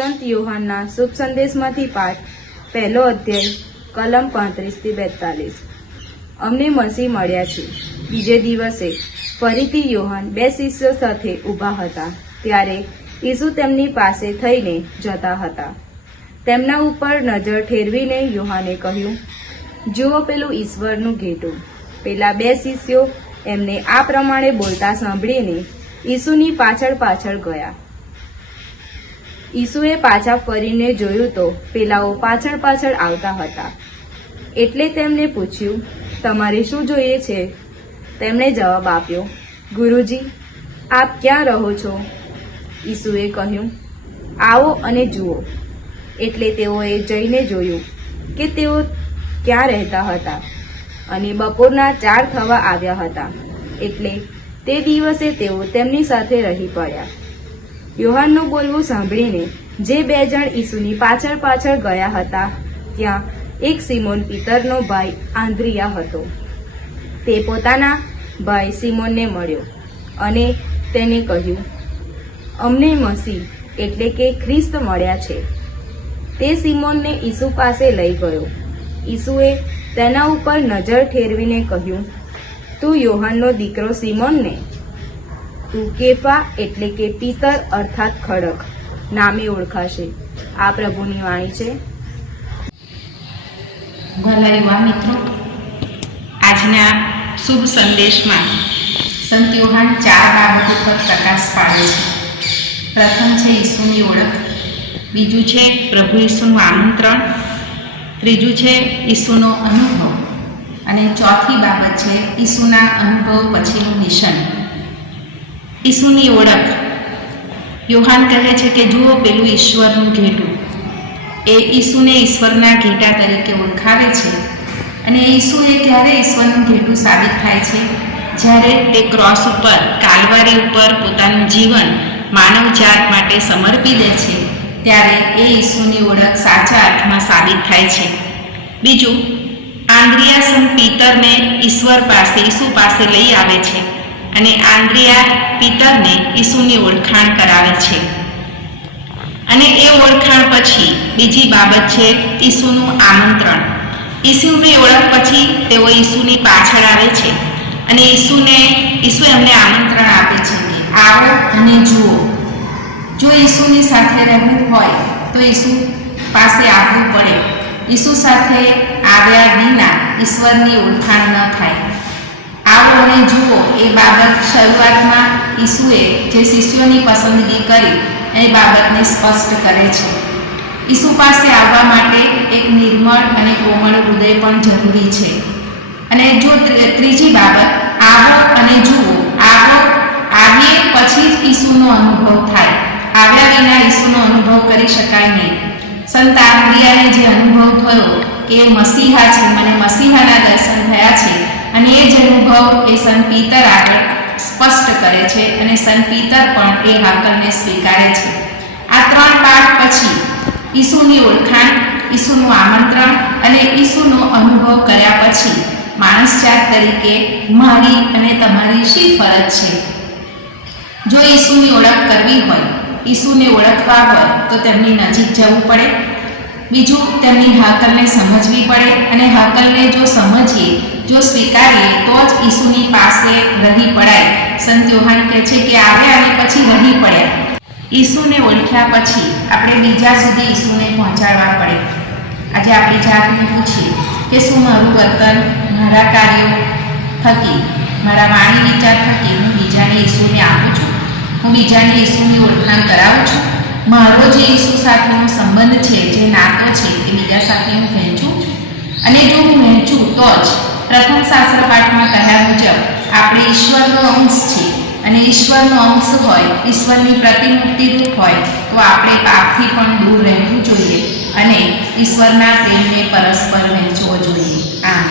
સંત યુહાનના શુભ સંદેશમાંથી પાઠ, પહેલો અધ્યાય, કલમ પાંત્રીસથી બેતાલીસ. અમને મસી મળ્યા છે. બીજે દિવસે ફરીથી યોહાન બે શિષ્યો સાથે ઊભા હતા. ત્યારે ઈસુ તેમની પાસે થઈને જતા હતા. તેમના ઉપર નજર ઠેરવીને યોહાને કહ્યું, જુઓ પેલું ઈશ્વરનું ઘેટું પેલા બે શિષ્યો એમને આ પ્રમાણે બોલતા સાંભળીને ઈસુની પાછળ પાછળ ગયા. ઈસુએ પાછા ફરીને જોયું તો પેલાઓ પાછળ પાછળ આવતા હતા. એટલે તેમને પૂછ્યું, તમારે શું જોઈએ છે? તેમણે જવાબ આપ્યો, ગુરુજી, આપ ક્યાં રહો છો? ઈસુએ કહ્યું, આવો અને જુઓ. એટલે તેઓએ જઈને જોયું કે તેઓ ક્યાં રહેતા હતા અને બપોરના ચાર થવા આવ્યા હતા. એટલે તે દિવસે તેઓ તેમની સાથે રહી પડ્યા. યોહાનનું બોલવું સાંભળીને જે બે જણ ઈસુની પાછળ પાછળ ગયા હતા, ત્યાં એક સિમોન પિતરનો ભાઈ આંદ્રિયા હતો. તે પોતાના ભાઈ સિમોનને મળ્યો અને તેને કહ્યું, અમને મસી એટલે કે ખ્રિસ્ત મળ્યા છે. તે સિમોનને ઈસુ પાસે લઈ ગયો. ઈસુએ તેના ઉપર નજર ઠેરવીને કહ્યું, તું યોહાનનો દીકરો સિમોન ને તું કેફા એટલે કે પિતર અર્થાત ખડક. નામે ઓળખાશે. આ પ્રભુની વાણી છે. ભલા એવા મિત્રો. આજના શુભ સંદેશમાં સંત યોહાન ચાર બાબતો પર પ્રકાશ પાડે છે. પ્રથમ છે ઈસુની ઓળખ. બીજું છે પ્રભુ ઈસુનું આમંત્રણ. ત્રીજું છે ઈસુનો અનુભવ. અને ચોથી બાબત છે ઈસુના અનુભવ પછીનું મિશન. ઈસુની ઓળખ. યોહાન કહે છે કે, જુઓ પેલું ઈશ્વરનું ઘેટું. એ ઈસુને ઈશ્વરના ઘેટા તરીકે ઓળખાવે છે અને ઈસુએ ક્યારે ઈશ્વરનું ઘેટું સાબિત થાય છે? જ્યારે તે ક્રોસ ઉપર, કાલવારી ઉપર પોતાનું જીવન માનવ જાત માટે સમર્પી દે છે, ત્યારે એ ઈસુની ઓળખ સાચા અર્થમાં સાબિત થાય છે. બીજું આંદ્રિયાસન પિતરને ઈશ્વર પાસે, ઈસુ પાસે લઈ આવે છે. અને આંદ્રિયા પિતરને ઈસુની ઓળખાણ કરાવે છે. અને એ ઓળખાણ પછી બીજી બાબત છે ઈસુનું આમંત્રણ. ઈસુની ઓળખ પછી તેઓ ઈસુની પાછળ આવે છે અને ઈસુને ઈસુ એમને આમંત્રણ આપે છે કે આવો અને જુઓ. જો ઈસુની સાથે રહેવું હોય તો ઈસુ પાસે આવવું પડે. ઈસુ સાથે આવ્યા વિના ઈશ્વરની ઓળખાણ ન થાય. આવો અને જુઓ, એ બાબત શરૂઆતમાં ઈસુએ જે શિષ્યોની પસંદગી કરી, એ બાબતને સ્પષ્ટ કરે છે. ઈસુ પાસે આવવા માટે એક નિર્મળ અને કોમળ હૃદય પણ જરૂરી છે. અને જો ત્રીજી બાબત, આવો અને જુઓ, આવો, આવીએ પછી જ ઈસુનો અનુભવ થાય. આવ્યા વિના ઈસુનો અનુભવ કરી શકાય નહીં. સંત આંદ્રિયાને જે અનુભવ થયો, કે મસીહા છે, મને મસીહાના દર્શન થયા છે અનુભવ એ સંત પિતર આગળ સ્પષ્ટ કરે છે અને સંત પિતર પણ એ હાકલને સ્વીકારે છે. આ ત્રણ પાઠ પછી ઈસુની ઓળખાણ, ઈસુનું આમંત્રણ અને ઈસુનો અનુભવ કર્યા પછી માણસ જાત તરીકે મારી અને તમારી શી ફરજ છે? જો ઈસુની ઓળખ કરવી હોય, ઈસુને ઓળખવા હોય તો તેમની નજીક જવું પડે. બીજું, તેમની હાકલને સમજવી પડે. અને જો સમજીએ, જો સ્વીકારીએ, તો જ ઈસુની પાસે રહી પડાય. સંત યોહાન કહે છે કે આવ્યા અને પછી રહી પડ્યા ઈસુને ઓળખ્યા પછી આપણે બીજા સુધી ઈસુને પહોંચાડવા પડે. આજે આપણે જાતને પૂછીએ કે શું મારું વર્તન, મારા કાર્યો થકી, મારા વાણી વિચાર થકી હું બીજાને ઈસુને આપું છું? હું બીજાને ઈસુની ઓળખાણ કરાવું છું? મારો જે ઈસુ સાથેનો સંબંધ છે, જે નાતો છે, એ બીજા સાથે હું અને જો હું વહેંચું તો જ પ્રથમ શાસ્ત્ર પાઠમાં કહ્યા મુજબ આપણે ઈશ્વરનો અંશ છીએ અને ઈશ્વરનો અંશ હોય, ઈશ્વરની પ્રતિમૂર્તિ રૂપ હોય, તો આપણે પાપથી પણ દૂર રહેવું જોઈએ અને ઈશ્વરના પ્રેમને પરસ્પર વહેંચવો જોઈએ. આમ